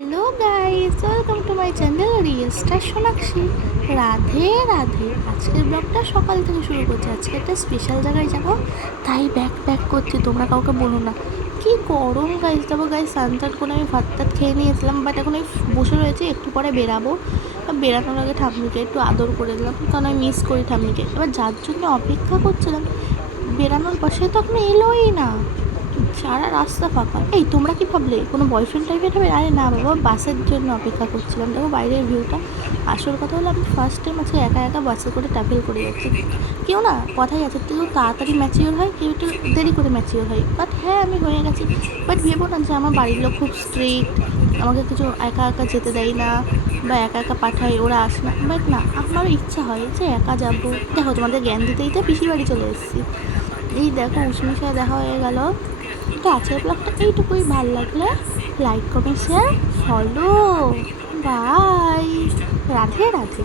Hello guys, welcome to my channel real star Sonakshi. Radhe Radhe. আজকের ব্লগটা সকাল থেকে শুরু করছি। আজকে একটা স্পেশাল জায়গায় যাবো, তাই ব্যাক করছি। তোমরা কাউকে বলো না। কি গরম গাইস, যাবো গাইস। স্নান করে আমি ভাত টাত খেয়ে নিয়েছিলাম, বাট এখন এই বসে রয়েছে। একটু পরে বেরাবো। বেরানোর আগে ঠাম্মিকে একটু আদর করে দিলাম, কারণ আমি মিস করি ঠাম্মিকে। এবার যার জন্য অপেক্ষা করছিলাম, বেরানোর পাশে তো এখন এলোই না। সারা রাস্তা ফাঁকা। এই তোমরা কি ভাবলে কোনো বয়ফ্রেন্ড টাইপের হবে? আরে না বাবা, বাসের জন্য অপেক্ষা করছিলাম। দেখো বাইরের ভিউটা। আসল কথা হলো, আমি ফার্স্ট টাইম আজকে একা একা বাসে করে ট্রাভেল করে যাচ্ছি। কেউ না, কথাই আছে, কেউ তাড়াতাড়ি ম্যাচিওর হয়, কেউ একটু দেরি করে ম্যাচিওর হয়। বাট হ্যাঁ, আমি হয়ে গেছি। বাট ভেবো না যে আমার বাড়ির লোক খুব স্ট্রিক্ট, আমাকে কিছু একা একা যেতে দেয় না, বা একা একা পাঠায়, ওরা আসে না। বাট না, আমারও ইচ্ছা হয় যে একা যাবো। দেখো, তোমাদের জ্ঞান দিতে দিতে পিসির বাড়ি চলে এসেছি। এই দেখো, উষ্মির সাথে দেখা হয়ে গেল। তো আজকের ব্লগটা এইটুকুই। ভালো লাগলে like, comment, share, follow. Bye. Radhe Radhe.